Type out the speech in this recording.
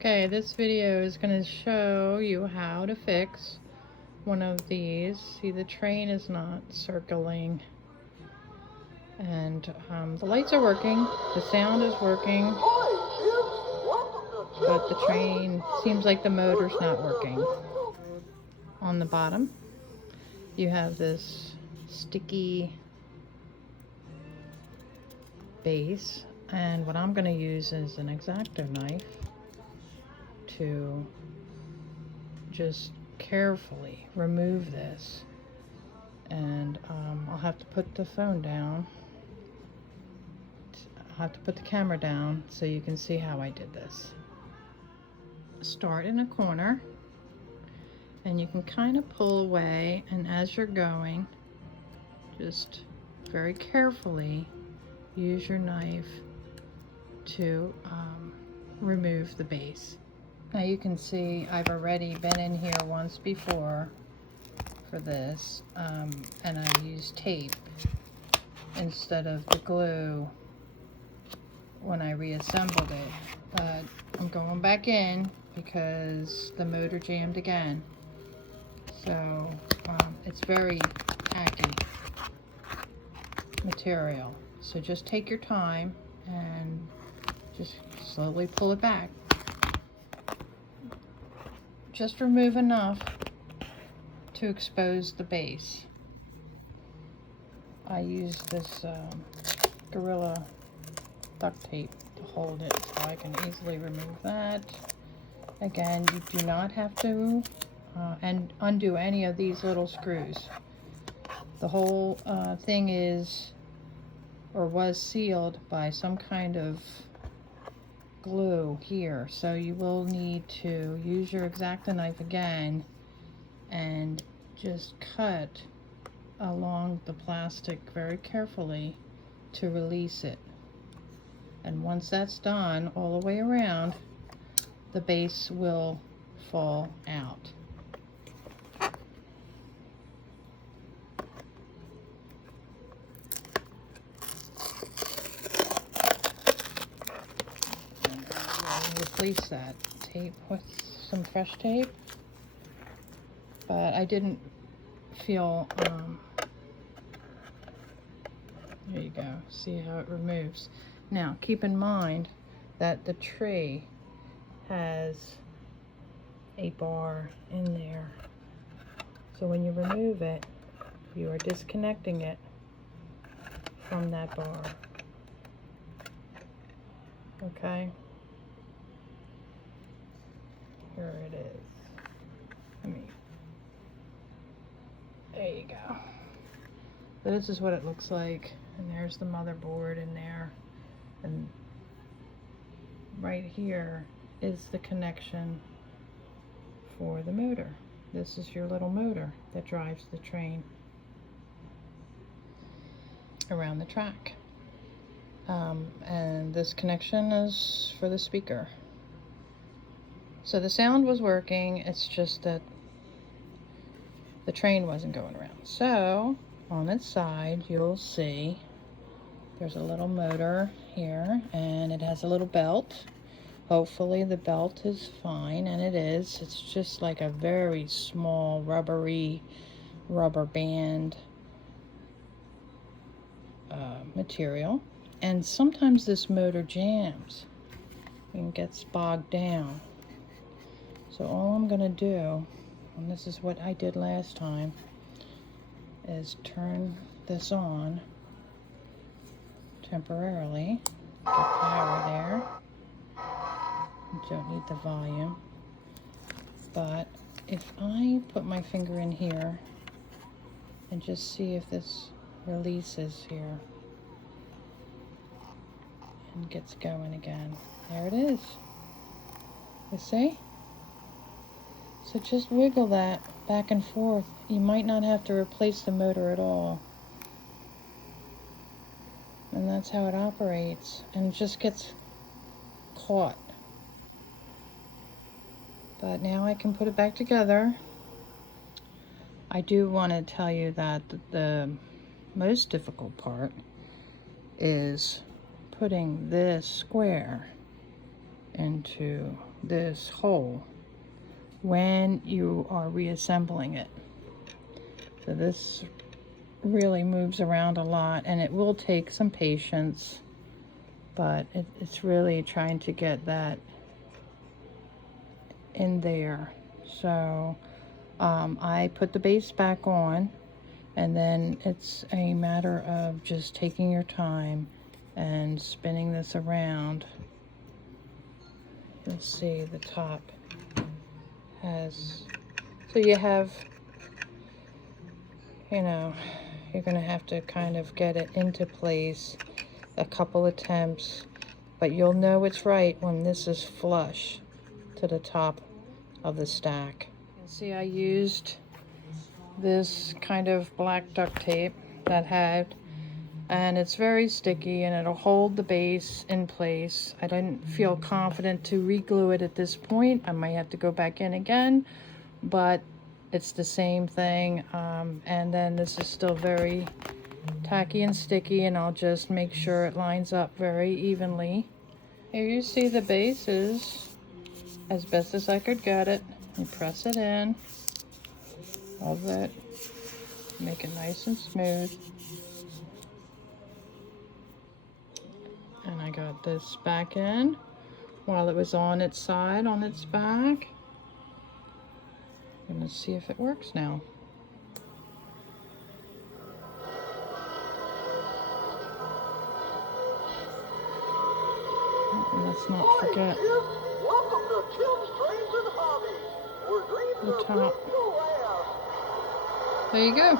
Okay, this video is going to show you how to fix one of these. See, the train is not circling, and the lights are working, the sound is working, but the train seems like the motor's not working. On the bottom, you have this sticky base, and what I'm going to use is an X-Acto knife to just carefully remove this. And I'll have to put the phone down. I'll have to put the camera down so you can see how I did this. Start in a corner, and you can kind of pull away, and as you're going, just very carefully use your knife to remove the base. Now you can see I've already been in here once before for this, and I used tape instead of the glue when I reassembled it, but I'm going back in because the motor jammed again. So it's very tacky material, so just take your time and just slowly pull it back. Just remove enough to expose the base. I use this Gorilla duct tape to hold it so I can easily remove that. Again, you do not have to undo any of these little screws. The whole thing is, or was, sealed by some kind of glue here, so you will need to use your X-Acto knife again and just cut along the plastic very carefully to release it. And once that's done all the way around, the base will fall out. Replace that tape with some fresh tape, but I didn't feel there you go, see how it removes. Now keep in mind that the tree has a bar in there, so when you remove it, you are disconnecting it from that bar. Okay, here it is. There you go. So this is what it looks like, and there's the motherboard in there, and right here is the connection for the motor. This is your little motor that drives the train around the track, and this connection is for the speaker. So the sound was working, it's just that the train wasn't going around. So on its side, you'll see there's a little motor here, and it has a little belt. Hopefully the belt is fine, and it is. It's just like a very small rubbery rubber band material. And sometimes this motor jams and gets bogged down. So all I'm going to do, and this is what I did last time, is turn this on temporarily. Get power there. You don't need the volume. But if I put my finger in here and just see if this releases here and gets going again. There it is. You see? So just wiggle that back and forth. You might not have to replace the motor at all. And that's how it operates. And it just gets caught. But now I can put it back together. I do want to tell you that the most difficult part is putting this square into this hole when you are reassembling it. So this really moves around a lot, and it will take some patience, but it's really trying to get that in there. So I put the base back on, and then it's a matter of just taking your time and spinning this around. You'll see the top has, so you have, you know, you're gonna have to kind of get it into place a couple attempts, but you'll know it's right when this is flush to the top of the stack. You can see I used this kind of black duct tape that had, and it's very sticky and it'll hold the base in place. I didn't feel confident to re-glue it at this point. I might have to go back in again, but it's the same thing. And then this is still very tacky and sticky, and I'll just make sure it lines up very evenly. Here you see the base is as best as I could get it. You press it in, hold it, make it nice and smooth. And I got this back in while it was on its side, on its back. I'm gonna see if it works now. Oh, let's not forget the top. There you go.